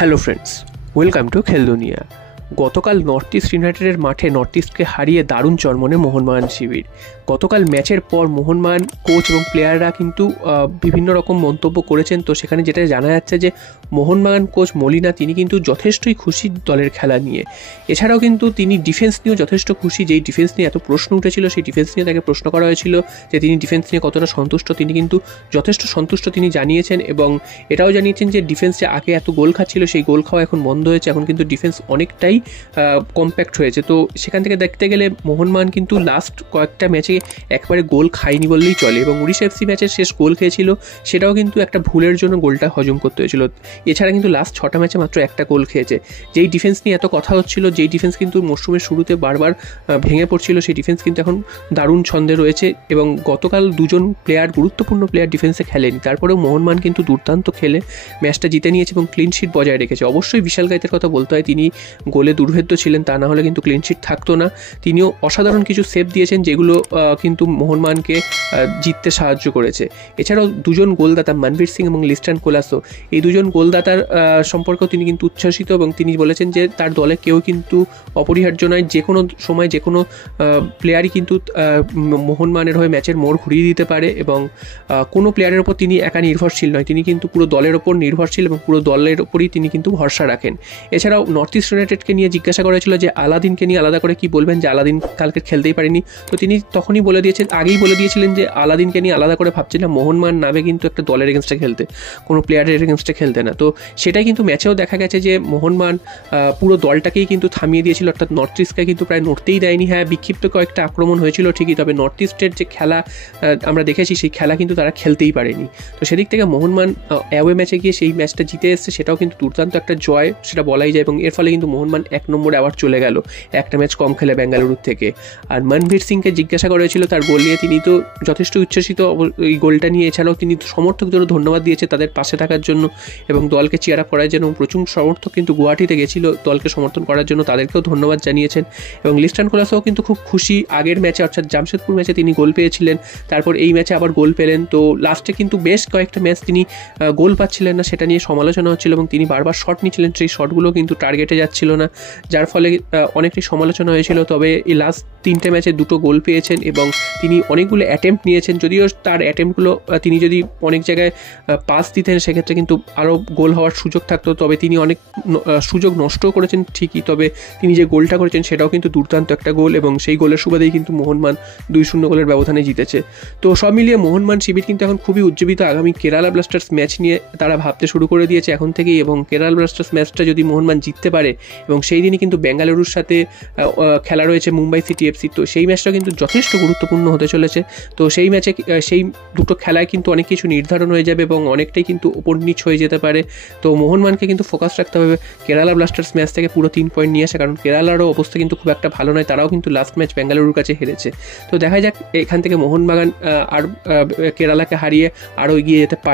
Hello friends, welcome to খেল দুনিয়া। গতকাল নর্থ ইস্ট ইউনাইটেডের মাঠে নর্থ ইস্টকে হারিয়ে দারুণ চরমনে মোহনবাগান শিবির। গতকাল ম্যাচের পর মোহনবাগান কোচ এবং প্লেয়াররা কিন্তু বিভিন্ন রকম মন্তব্য করেছেন। তো সেখানে যেটা জানা যাচ্ছে যে মোহনবাগান কোচ মলিনা তিনি কিন্তু যথেষ্টই খুশি দলের খেলা নিয়ে। এছাড়াও কিন্তু তিনি ডিফেন্স নিয়েও যথেষ্ট খুশি। যেই ডিফেন্স নিয়ে এত প্রশ্ন উঠেছিল সেই ডিফেন্স নিয়ে তাকে প্রশ্ন করা হয়েছিল যে তিনি ডিফেন্স নিয়ে কতটা সন্তুষ্ট। তিনি কিন্তু যথেষ্ট সন্তুষ্ট তিনি জানিয়েছেন এবং এটাও জানিয়েছেন যে ডিফেন্স যে আগে এত গোল খাচ্ছিল সেই গোল খাওয়া এখন বন্ধ হয়েছে। এখন কিন্তু ডিফেন্স অনেকটাই কম্প্যাক্ট হয়েছে। তো সেখান থেকে দেখতে গেলে মোহনবাগান কিন্তু লাস্ট কয়েকটা ম্যাচে একবারে গোল খায়নি বললেই চলে এবং উড়িষ্যা এফসি ম্যাচের শেষ গোল খেয়েছিল, সেটাও কিন্তু একটা ভুলের জন্য গোলটা হজম করতে হয়েছিল। এছাড়া কিন্তু লাস্ট 6টা ম্যাচে মাত্র একটা গোল খেয়েছে। যেই ডিফেন্স নিয়ে এত কথা হচ্ছিল, যেই ডিফেন্স কিন্তু মরশুমের শুরুতে বারবার ভেঙে পড়ছিল, সেই ডিফেন্স কিন্তু এখন দারুণ ছন্দে রয়েছে এবং গতকাল দুজন গুরুত্বপূর্ণ প্লেয়ার ডিফেন্সে খেলেনি, তারপরেও মোহনবাগান কিন্তু দুর্দান্ত খেলে ম্যাচটা জিতে নিয়েছে এবং ক্লিন শিট বজায় রেখেছে। অবশ্যই বিশাল গাইতের কথা বলতে হয়, তিনি গোলে দুর্ভেদ্য ছিলেন, তা না হলে কিন্তু ক্লিন শিট থাকতো না। তিনিও অসাধারণ কিছু সেভ দিয়েছেন যেগুলো কিন্তু মোহনবাগানকে জিততে সাহায্য করেছে। এছাড়াও দুজন গোলদাতা মনবীর সিং এবং লিস্টান কোলাসো, এই দুজন গোলদাতার সম্পর্কেও তিনি কিন্তু উচ্ছ্বসিত এবং তিনি বলেছেন যে তার দলে কেউ কিন্তু অপরিহার্য নয়, যে কোনো সময় যে কোনো প্লেয়ারই কিন্তু মোহনবাগানের হয়ে ম্যাচের মোড় ঘুরিয়ে দিতে পারে এবং কোনো প্লেয়ারের ওপর তিনি একা নির্ভরশীল নয়, তিনি কিন্তু পুরো দলের ওপর নির্ভরশীল এবং পুরো দলের ওপরই তিনি কিন্তু ভরসা রাখেন। এছাড়াও নর্থ ইস্ট ইউনাইটেডকে নিয়ে জিজ্ঞাসা করা হয়েছিল যে আলাদিনকে নিয়ে আলাদা করে কি বলবেন, যে আলাদিন কালকে খেলতেই পারেনি। তো তিনি তখনই আগেই বলে দিয়েছিলেন যে আলাদিনকে নিয়ে আলাদা করে ভাবছিলাম, মোহনবাগান নামে কিন্তু একটা দলের এগেনস্টে খেলতে, কোনো প্লেয়ারের এগেনস্টে খেলতে না। তো সেটাই কিন্তু ম্যাচেও দেখা গেছে যে মোহনবাগান পুরো দলটাকেই কিন্তু থামিয়ে দিয়েছিল, অর্থাৎ নর্থ ইস্টকে কিন্তু প্রায় নড়তেই দেয়নি। হ্যাঁ, বিক্ষিপ্ত কয়েকটা আক্রমণ হয়েছিল ঠিকই, তবে নর্থ ইস্টের যে খেলা আমরা দেখেছি সেই খেলা কিন্তু তারা খেলতেই পারেনি। তো সেদিক থেকে মোহনবাগান অ্যাওয়ে ম্যাচে গিয়ে সেই ম্যাচটা জিতে এসছে, সেটাও কিন্তু দুর্দান্ত একটা জয়, সেটা বলাই যায় এবং এর ফলে কিন্তু মোহনবাগান 1 নম্বরে আবার চলে গেল, একটা ম্যাচ কম খেলে বেঙ্গালুরুর থেকে। আর মনবীর সিংকে জিজ্ঞাসা করা হয়েছিল তার গোল নিয়ে, তিনি তো যথেষ্ট উচ্ছ্বসিত এই গোলটা নিয়ে। এছাড়াও তিনি সমর্থকদেরও ধন্যবাদ দিয়েছে তাদের পাশে থাকার জন্য এবং দলকে চিয়ার আপ করার জন্য। প্রচুর সমর্থক কিন্তু গুয়াহাটিতে গেছিল দলকে সমর্থন করার জন্য, তাদেরকেও ধন্যবাদ জানিয়েছেন এবং লিস্টান কোলাসও কিন্তু খুব খুশি। আগের ম্যাচে অর্থাৎ জামশেদপুর ম্যাচে তিনি গোল পেয়েছিলেন, তারপর এই ম্যাচে আবার গোল পেলেন। তো লাস্টে কিন্তু বেশ কয়েকটা ম্যাচ তিনি গোল পাচ্ছিলেন না, সেটা নিয়ে সমালোচনা হচ্ছিল এবং তিনি বারবার শট নিচ্ছিলেন, সেই শটগুলো কিন্তু টার্গেটে যাচ্ছিল না, যার ফলে অনেকটাই সমালোচনা হয়েছিল। তবে এই লাস্ট 3টে ম্যাচে 2টো গোল পেয়েছেন এবং তিনি অনেকগুলো অ্যাটেম্প্ট নিয়েছেন, যদিও তার অ্যাটেম্প্টগুলো তিনি যদি অনেক জায়গায় পাস দিতেন সেক্ষেত্রে কিন্তু আরও গোল হওয়ার সুযোগ থাকতো। তবে তিনি অনেক সুযোগ নষ্টও করেছেন ঠিকই, তবে তিনি যে গোলটা করেছেন সেটাও কিন্তু দুর্দান্ত একটা গোল এবং সেই গোলের সুবাদেই কিন্তু মোহনবাগান 2-0 গোলের ব্যবধানে জিতেছে। তো সব মিলিয়ে মোহনবাগান শিবির কিন্তু এখন খুবই উজ্জীবিত। আগামী কেরালা ব্লাস্টার্স ম্যাচ নিয়ে তারা ভাবতে শুরু করে দিয়েছে এখন থেকেই এবং কেরালা ব্লাস্টার্স ম্যাচটা যদি মোহনবাগান জিততে পারে এবং সেই দিনই কিন্তু বেঙ্গালুরুর সাথে খেলা রয়েছে মুম্বাই সিটি এফসি, তো সেই ম্যাচটা কিন্তু যথেষ্ট গুরুত্বপূর্ণ হতে চলেছে। তো সেই ম্যাচে সেই দুটো খেলায় কিন্তু অনেক কিছু নির্ধারণ হয়ে যাবে এবং অনেকটাই কিন্তু ওপর নিচ হয়ে যেতে পারে। তো মোহনবাগানকে কিন্তু ফোকাস রাখতে হবে কেরালা ব্লাস্টার্স ম্যাচ থেকে পুরো 3 পয়েন্ট নিয়ে আসা, কারণ কেরালারও অবস্থা কিন্তু খুব একটা ভালো নয়, তারাও কিন্তু লাস্ট ম্যাচ বেঙ্গালুরুর কাছে হেরেছে। তো দেখা যাক এখান থেকে মোহনবাগান আর কেরালাকে হারিয়ে আরও এগিয়ে যেতে পারে।